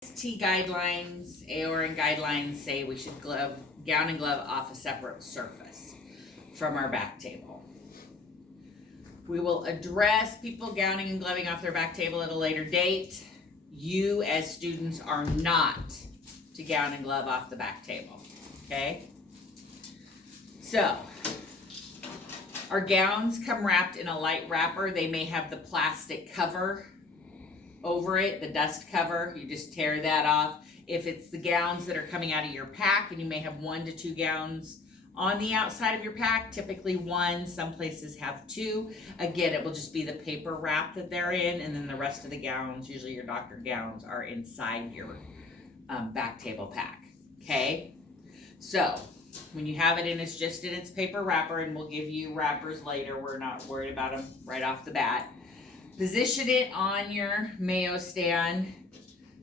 T guidelines, AORN guidelines say we should gown and glove off a separate surface from our back table. We will address people gowning and gloving off their back table at a later date. You as students are not to gown and glove off the back table, okay? So, our gowns come wrapped in a light wrapper. They may have the plastic cover over it, the dust cover. You just tear that off. If it's the gowns that are coming out of your pack, and you may have 1 to 2 gowns on the outside of your pack, typically 1, some places have 2. Again, it will just be the paper wrap that they're in, and then the rest of the gowns, usually your doctor gowns, are inside your back table pack, okay? So, when you have it in, it's just in its paper wrapper, and we'll give you wrappers later. We're not worried about them right off the bat. Position it on your Mayo stand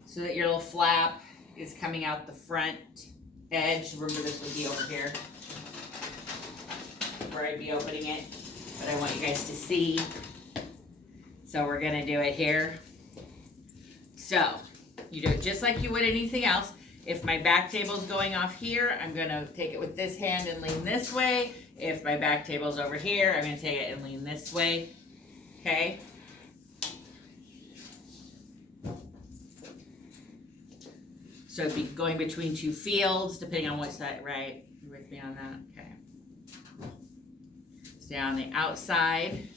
so that your little flap is coming out the front edge. Remember, this would be over here where I'd be opening it, but I want you guys to see. So we're gonna do it here. So you do it just like you would anything else. If my back table's going off here, I'm gonna take it with this hand and lean this way. If my back table's over here, I'm gonna take it and lean this way, okay? So it'd be going between 2 fields, depending on what side, right? You with me on that? Okay. Stay on the outside.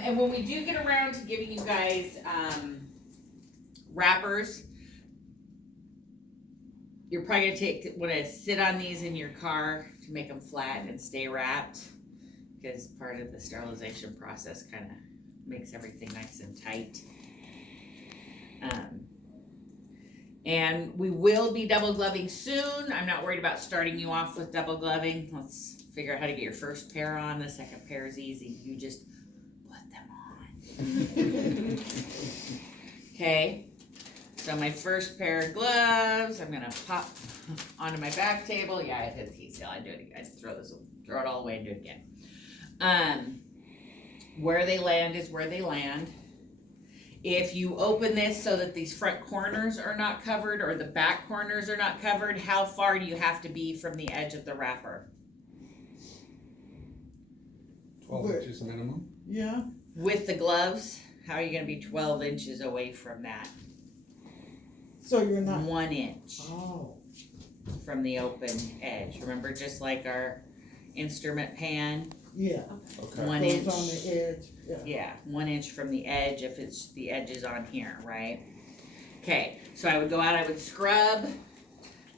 And when we do get around to giving you guys wrappers, you're probably gonna want to sit on these in your car to make them flat and stay wrapped, because part of the sterilization process kind of makes everything nice and tight. And we will be double gloving soon. I'm not worried about starting you off with double gloving. Let's figure out how to get your first pair on. The second pair is easy. You just put them on. Okay. So my first pair of gloves, I'm gonna pop onto my back table. Yeah, I did the seal. I do it again. Throw it all away and do it again. Where they land is where they land. If you open this so that these front corners are not covered or the back corners are not covered, how far do you have to be from the edge of the wrapper? 12 inches minimum. Yeah. With the gloves, how are you gonna be 12 inches away from that? So you're not. 1 inch Oh. from the open edge. Remember, just like our instrument pan, Yeah. Okay. 1 Goes inch. on the edge. Yeah. Yeah, 1 inch from the edge if it's the edge is on here, right? Okay, so I would go out, I would scrub,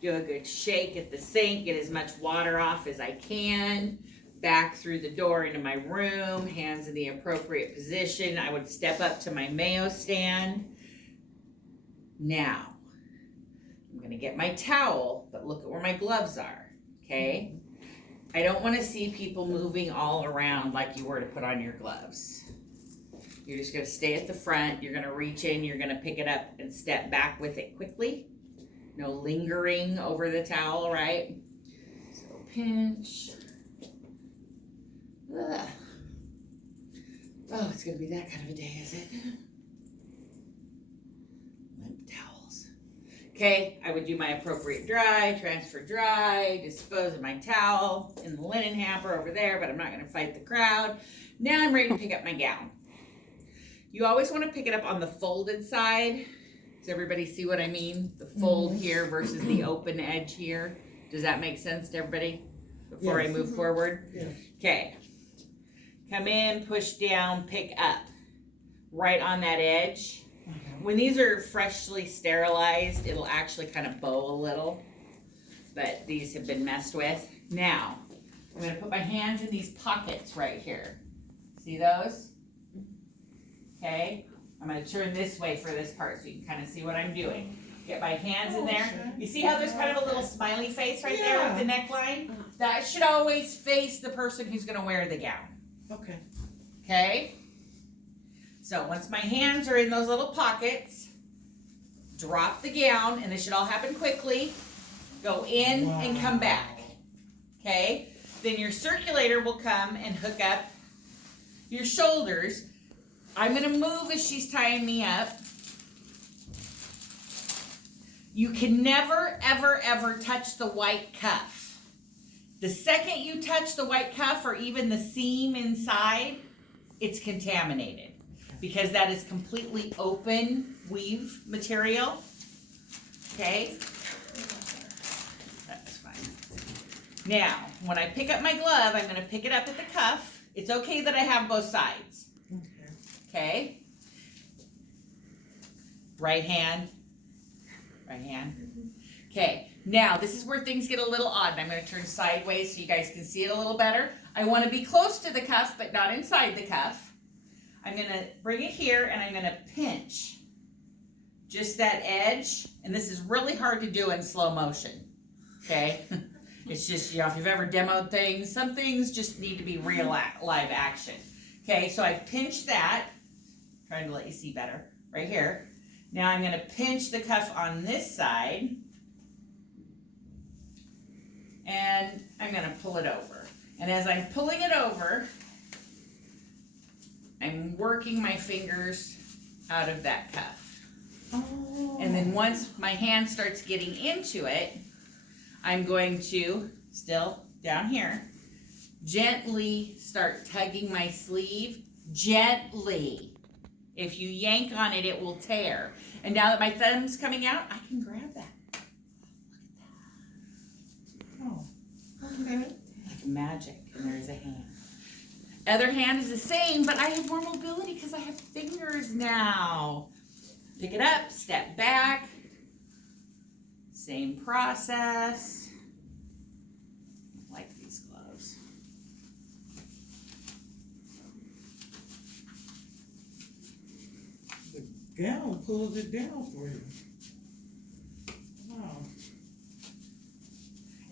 do a good shake at the sink, get as much water off as I can, back through the door into my room, hands in the appropriate position. I would step up to my Mayo stand. Now, I'm gonna get my towel, but look at where my gloves are, okay? I don't wanna see people moving all around like you were to put on your gloves. You're just gonna stay at the front, you're gonna reach in, you're gonna pick it up and step back with it quickly. No lingering over the towel, right? So pinch. Ugh. Oh, it's gonna be that kind of a day, is it? Limp towels. Okay, I would do my appropriate dry, transfer dry, dispose of my towel in the linen hamper over there, but I'm not gonna fight the crowd. Now I'm ready to pick up my gown. You always wanna pick it up on the folded side. Does everybody see what I mean? The fold here versus the open edge here. Does that make sense to everybody before I Yes. move forward? Yes. Okay. Come in, push down, pick up. Right on that edge. When these are freshly sterilized, it'll actually kind of bow a little, but these have been messed with. Now, I'm gonna put my hands in these pockets right here. See those? Okay, I'm gonna turn this way for this part so you can kind of see what I'm doing. Get my hands in there. You see how there's kind of a little smiley face right there with the neckline? That should always face the person who's gonna wear the gown. Okay. Okay? So once my hands are in those little pockets, drop the gown, and this should all happen quickly. Go in and come back. Then your circulator will come and hook up your shoulders. I'm gonna move as she's tying me up. You can never, ever, ever touch the white cuff. The second you touch the white cuff or even the seam inside, it's contaminated because that is completely open weave material. Okay? That's fine. Now, when I pick up my glove, I'm gonna pick it up at the cuff. It's okay that I have both sides. Okay? Right hand. Right hand. Okay, now this is where things get a little odd. I'm going to turn sideways so you guys can see it a little better. I want to be close to the cuff, but not inside the cuff. I'm going to bring it here and I'm going to pinch just that edge. And this is really hard to do in slow motion. Okay? It's just, you know, if you've ever demoed things, some things just need to be real live action. Okay, so I pinch that. Trying to let you see better. Right here. Now I'm going to pinch the cuff on this side, and I'm going to pull it over. And as I'm pulling it over, I'm working my fingers out of that cuff. Oh. And then once my hand starts getting into it, I'm going to, still down here, gently start tugging my sleeve, gently. If you yank on it, it will tear. And now that my thumb's coming out, I can grab that. Oh, okay. Like magic, and there's a hand. Other hand is the same, but I have more mobility because I have fingers now. Pick it up, step back. Same process. I like these gloves. The gown pulls it down for you. Wow.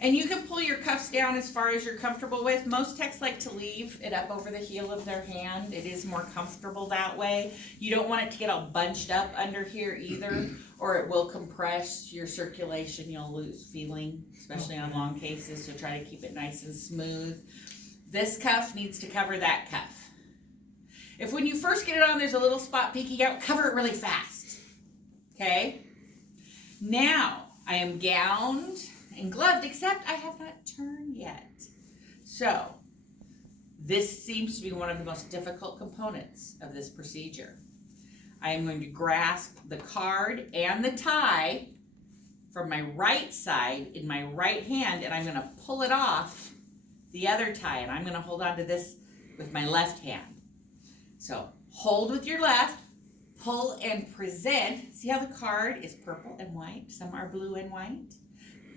And you can pull your cuffs down as far as you're comfortable with. Most techs like to leave it up over the heel of their hand. It is more comfortable that way. You don't want it to get all bunched up under here either, or it will compress your circulation. You'll lose feeling, especially on long cases, so try to keep it nice and smooth. This cuff needs to cover that cuff. If when you first get it on, there's a little spot peeking out, cover it really fast. Okay? Now, I am gowned and gloved, except I have not turned yet. So, this seems to be one of the most difficult components of this procedure. I am going to grasp the card and the tie from my right side in my right hand, and I'm going to pull it off the other tie, and I'm going to hold on to this with my left hand. So, hold with your left, pull and present. See how the card is purple and white? Some are blue and white.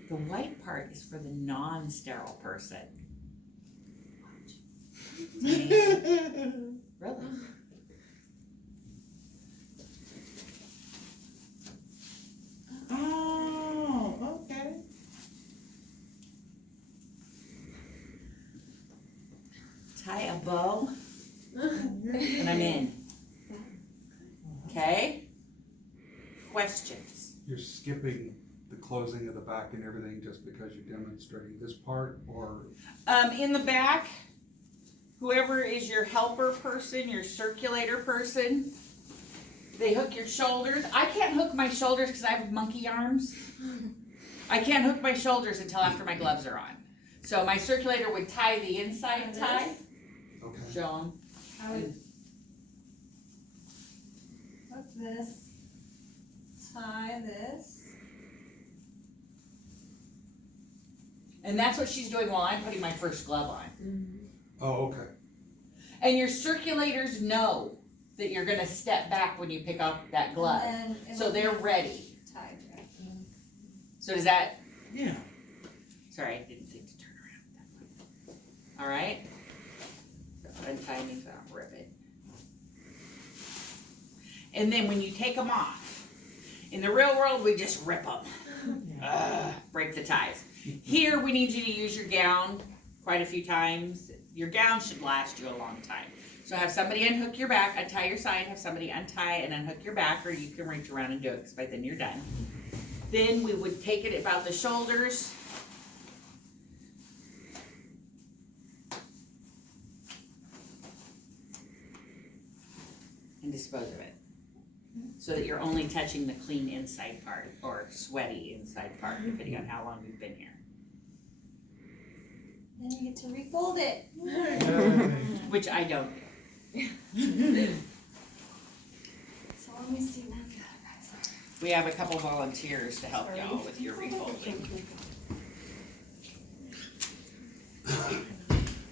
The white part is for the non-sterile person. Really? Oh, okay. Tie a bow, and I'm in. Okay? Questions? You're skipping the closing of the back and everything just because you're demonstrating this part, or? In the back, whoever is your helper person, your circulator person, they hook your shoulders. I can't hook my shoulders because I have monkey arms. I can't hook my shoulders until after my gloves are on. So my circulator would tie the inside tie. Okay. Show them. I would hook this, tie this. And that's what she's doing while I'm putting my first glove on. Oh, okay. And your circulators know that you're going to step back when you pick up that glove. And then So they're ready. tied back in. So does that, Yeah. sorry, I didn't think to turn around that way. All right. So untie me so I don't rip it. And then when you take them off, in the real world, we just rip them. Break the ties. Here, we need you to use your gown quite a few times. Your gown should last you a long time. So have somebody unhook your back, untie your side, have somebody untie and unhook your back, or you can reach around and do it, because by then you're done. Then we would take it about the shoulders and dispose of it. So that you're only touching the clean inside part or sweaty inside part, depending on how long you've been here. Then you get to refold it. Which I don't do. So let me see what the other guys are. We have a couple volunteers to help y'all with your refolding.